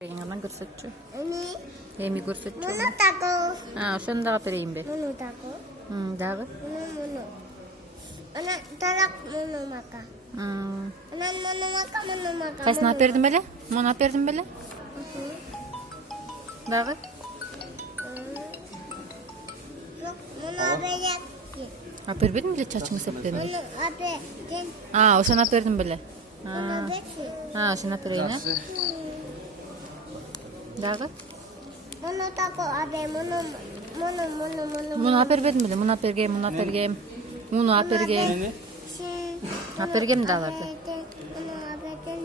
Yanından көрсөтчү. Эми Эми көрсөтчү. муну тако. Ошону дагы берейин бе? Муну тако. Дагы. Муну. Ана тарак муну мака. Ана муну мака. Кайсыны алып бердим беле? Муну алып бердим беле? Дагы. Жок, муну абелек. Алып бербедим беле чачыңы септене? Муну абелек. Ошону алып бердим беле? Муну абелек. Ошону алып берейин, э? Дагы. Муну тако абе муну. Муну алып бербедим беле? Муну алып бергем. Муну алып бергем. Алып бергем да аларды. Муну абеден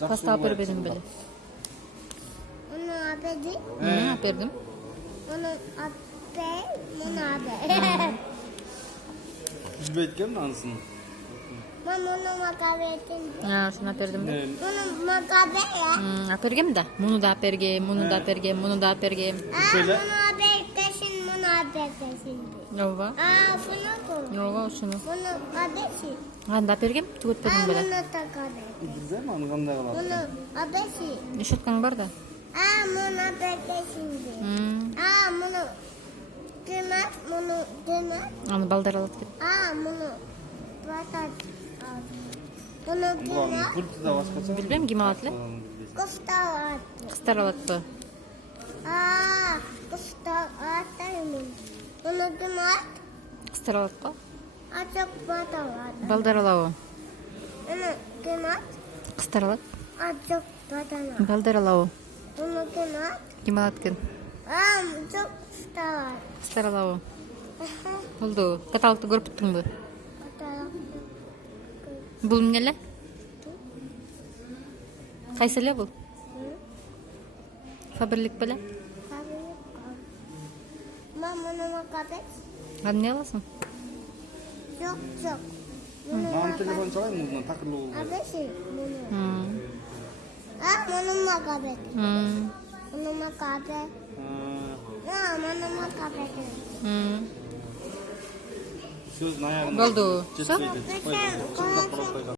да. Паста алып бербедим беле? Муну абеди. Алып бердим. Муну абе. Üzbekken mi anısın? Муну макабетин. Ошону алып бердим беле? Муну макабе я. Алып бергем да. Муну да алып бергем, муну да алып бергем, муну да алып бергем. Söyle. Муну абекешин. Ооба. Фуну. Ооба, ошону. Муну абеши. Анда алып бергем, түгөт бердим беле? Муну такабе. Güzel mi? Anı kanında kalan. Муну абеши. Решеткаң бар да. Муну абекешин. Муну демат, муну демат. Аны балдар алат деп. Муну батат. Муну Buranın демат. pultu da başkası. Билбейм, ким алат эле? Кофталат. Кыздар алатпы? Кофталатаймын. Муну демат. Кыздар алат го. Ачык баталат. Балдар алабы? Муну демат. Кыздар алат. Ачык баталат. Балдар алабы? Муну демат. Ким алат экен? Ачык кофталат. Кыздар алабы? Болду. Каталогду көрүп буттуңбу? Бул эмне эле? Кайсы эле бул? Фаберлик беле? Муну макабет. Аны эмне аласың? Жок. Tamam telefon çalayım mı? Bundan takılı olur. Абеши. Муну макабет. Муну макабет. Муну макабет. Sözün ayağında. Болду. Çıkmaydı.